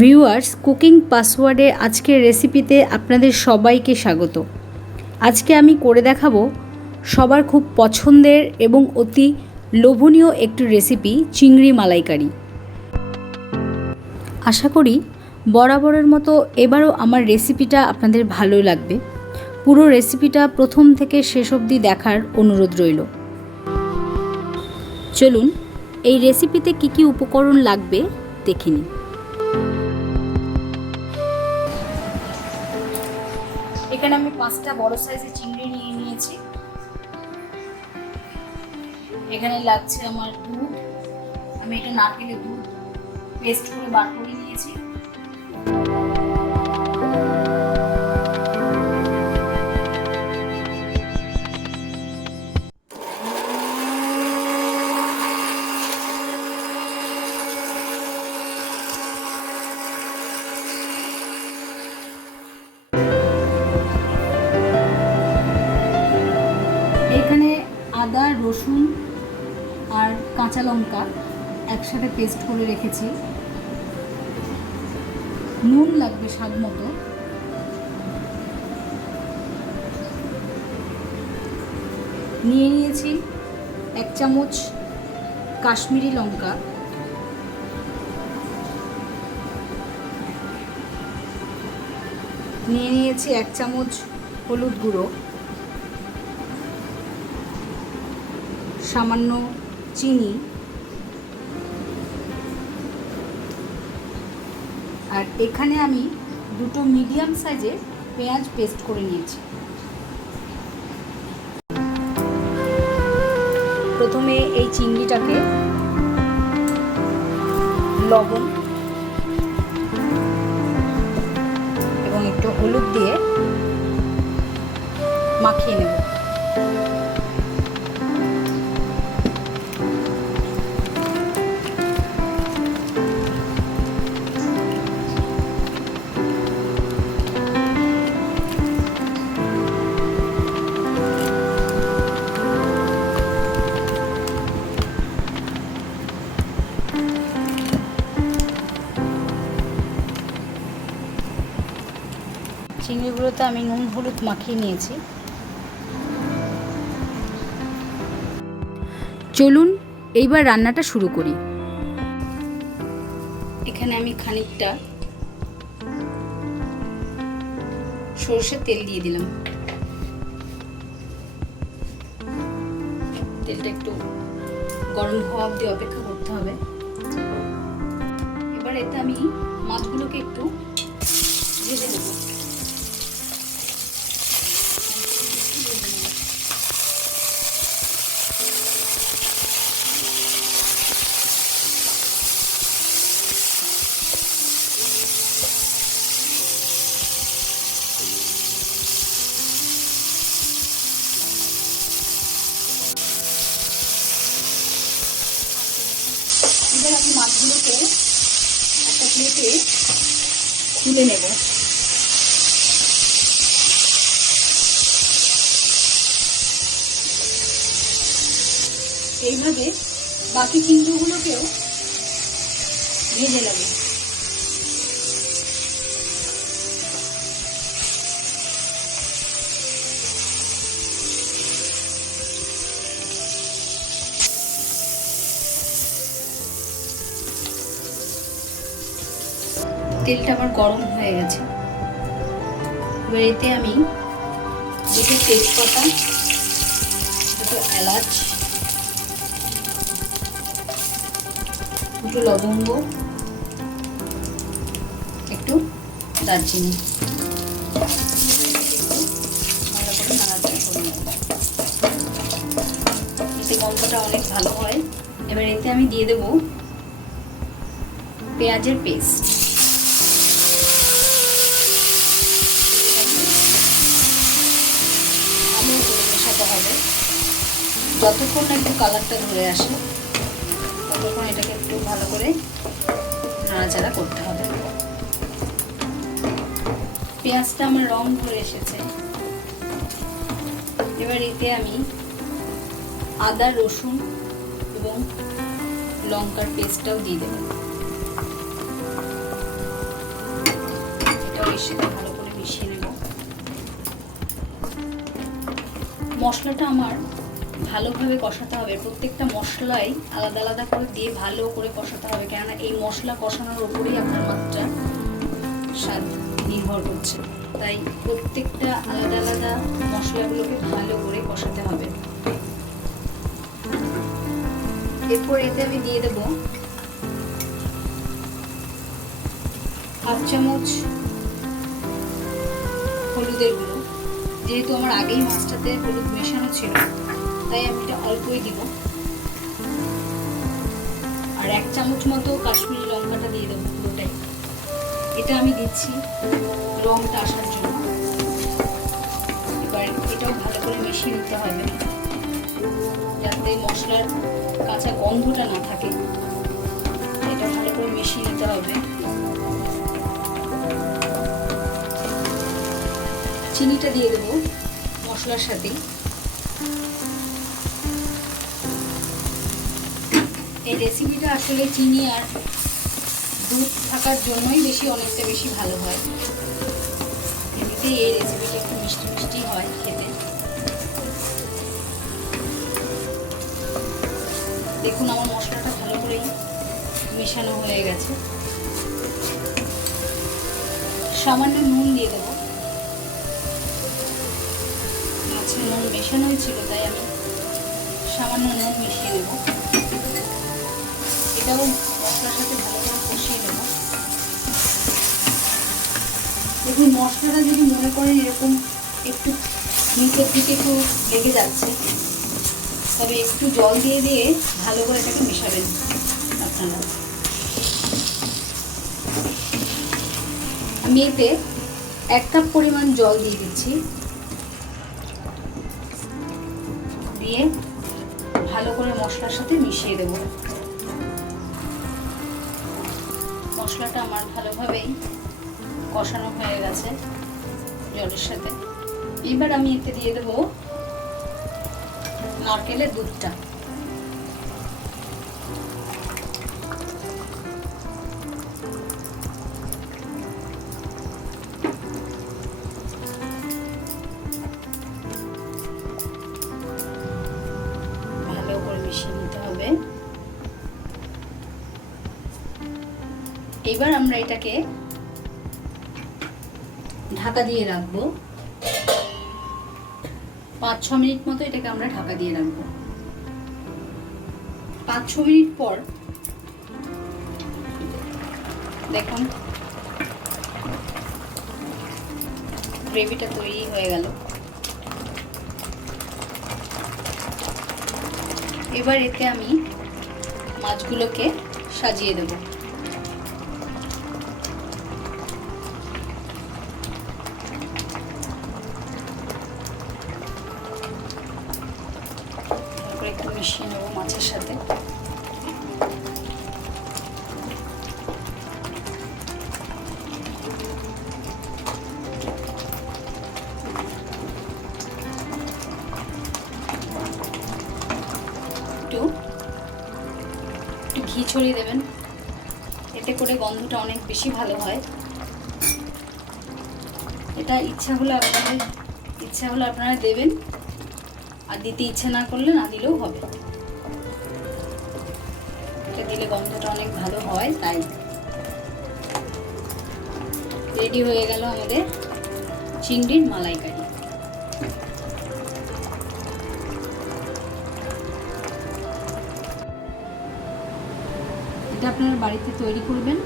Viewers, cooking পাসওয়ার্ডের আজকের রেসিপিতে আপনাদের সবাইকে স্বাগত। আজকে আমি করে দেখাবো সবার খুব পছন্দের এবং অতি লোভনীয় একটি রেসিপি, চিংড়ি মালাইকারি। আশা করি বরাবরের মতো এবারও আমার রেসিপিটা আপনাদের ভালো লাগবে। পুরো রেসিপিটা প্রথম থেকে শেষ অবধি দেখার অনুরোধ রইল। চলুন এই রেসিপিতে কী কী উপকরণ লাগবে দেখে নিই। এখানে আমি 5টা বড় সাইজের চিংড়ি নিয়ে নিয়েছি। এখানে লাগছে আমার দুধ। আমি এটা নারকেলের দুধ পেস্ট করে বার করে নিয়েছি। এখানে আদা, রসুন আর কাঁচা লঙ্কা একসাথে পেস্ট করে রেখেছি। নুন লাগবে স্বাদ মতো। নিয়ে নিয়েছি 1 চামচ কাশ্মীরি লঙ্কা, নিয়ে নিয়েছি 1 চামচ হলুদ গুঁড়ো, সামান্য চিনি আর এখানে আমি 2টো মিডিয়াম সাইজের পেঁয়াজ পেস্ট করে নিয়েছি। প্রথমে এই চিংড়িটাকে লবণ এবং একটু হলুদ দিয়ে মাখিয়ে নেব। চিংড়িগুলোতে আমি নুন হলুদ মাখিয়ে নিয়েছি। চলুন এইবার রান্নাটা শুরু করি। এখানে আমি খানিকটা সরষের তেল দিয়ে দিলাম। তেলটা একটু গরম হওয়া অবধি অপেক্ষা করতে হবে। এবার এতে আমি মাছগুলোকে একটু ভেজে নেব। এবার আমি মাছগুলোকে একটা প্লেটে তুলে নেব। এইভাবে বাকি চিংড়িগুলোকেও ভেজে নেব। তেলটা আবার গরম হয়ে গেছে। এবার এতে আমি 2টো তেজপাতা, 2টো এলাচ, 2টো লবঙ্গ, একটু দারচিনি ভালো করে নাড়াচাড়া করে নেব। এতে গন্ধটা অনেক ভালো হয়। এবার এতে আমি দিয়ে দেব পেঁয়াজের পেস্ট। হবে যতক্ষণ না একটু কালারটা ধরে আসে ততক্ষণ এটাকে একটু ভালো করে নাড়াচাড়া করতে হবে। পেঁয়াজটা আমার রং ধরে এসেছে। এবার এতে আমি আদা, রসুন এবং লঙ্কার পেস্টটাও দিয়ে দেব। এর সাথে ভালো করে মিশিয়ে নেব। মশলাটা আমার ভালোভাবে কষাতে হবে, প্রত্যেকটা মশলাই আলাদা আলাদা করে দিয়ে ভালো করে কষাতে হবে, কেননা এই মশলা কষানোর উপরেই আপনার মাত্রা স্বাদ নির্ভর করছে। তাই প্রত্যেকটা আলাদা আলাদা মশলাগুলোকে ভালো করে কষাতে হবে। এরপর এতে আমি দিয়ে দেব হাফ চামচ হলুদের গুঁড়ো। যেহেতু আমার আগেই মাছটাতে হলুদ মেশানো ছিল, তাই আমি এটা অল্পই দিব। আর 1 চামচ মতো কাশ্মীরি লঙ্কাটা দিয়ে দেবো পুরোটাই। এটা আমি দিচ্ছি রংটা আসার জন্য। এবার এটাও ভালো করে মিশিয়ে নিতে হবে, যাতে মশলার কাঁচা গন্ধটা না থাকে। এটা ভালো করে মিশিয়ে নিতে হবে। চিনিটা দিয়ে দেবো মশলার সাথেই। এই রেসিপিটা আসলে চিনি আর দুধ থাকার জন্যই অনেকটা বেশি ভালো হয়। এমনিতেই এই রেসিপিটা একটু মিষ্টি মিষ্টি হয় খেতে। দেখুন আমার মশলাটা ভালো করেই মেশানো হয়ে গেছে। সামান্য নুন দিয়ে দেবো। মাছে নুন মেশানো হয়েছিল, তাই আমি সামান্য নুন মিশিয়ে দেব। এটাও মশলার সাথে ভালো করে কষিয়ে নেব। দেখুন মশলাটা যদি মনে করেন এরকম একটু নিচের দিকে একটু লেগে যাচ্ছে, তবে একটু জল দিয়ে দিয়ে ভালো করে এটাকে মেশাবেন আপনারা। আমি এতে 1 কাপ পরিমাণ জল দিয়ে দিচ্ছি। দিয়ে ভালো করে মশলার সাথে মিশিয়ে দেব। মশলাটা আমার ভালোভাবেই কষানো হয়ে গেছে জলের সাথে। এবার আমি এতে দিয়ে দেব নারকেলের দুধটা। ভালো করে মিশিয়ে নিতে হবে। এবার আমরা এটাকে ঢাকা দিয়ে রাখবো। 5-6 মিনিট মতো এটাকে আমরা ঢাকা দিয়ে রাখবো। 5-6 মিনিট পর দেখুন গ্রেভিটা তৈরি হয়ে গেল। এবার এতে আমি মাছগুলোকে সাজিয়ে দেব। একটু মিশিয়ে নেব মাছের সাথে। একটু ঘি ছড়িয়ে দেবেন, এতে করে গন্ধটা অনেক বেশি ভালো হয়। এটা ইচ্ছা হলে আপনারা দেবেন, আর দিতে ইচ্ছা না করলে না দিলেও হবে। এটা দিলে গন্ধটা অনেক ভালো হয়। তাই রেডি হয়ে গেল আমাদের চিংড়ির মালাইকারি। এটা আপনারা বাড়িতে তৈরি করবেন।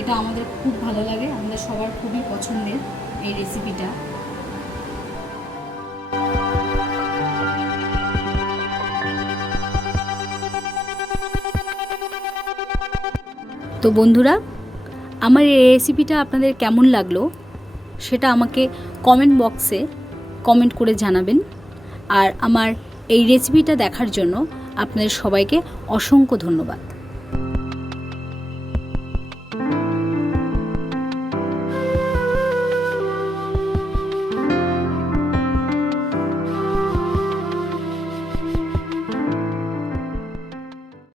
এটা আমাদের খুব ভালো লাগে, আমাদের সবার খুবই পছন্দের এই রেসিপিটা। তো বন্ধুরা, আমার এই রেসিপিটা আপনাদের কেমন লাগলো সেটা আমাকে কমেন্ট বক্সে কমেন্ট করে জানাবেন। আর আমার এই রেসিপিটা দেখার জন্য আপনাদের সবাইকে অসংখ্য ধন্যবাদ।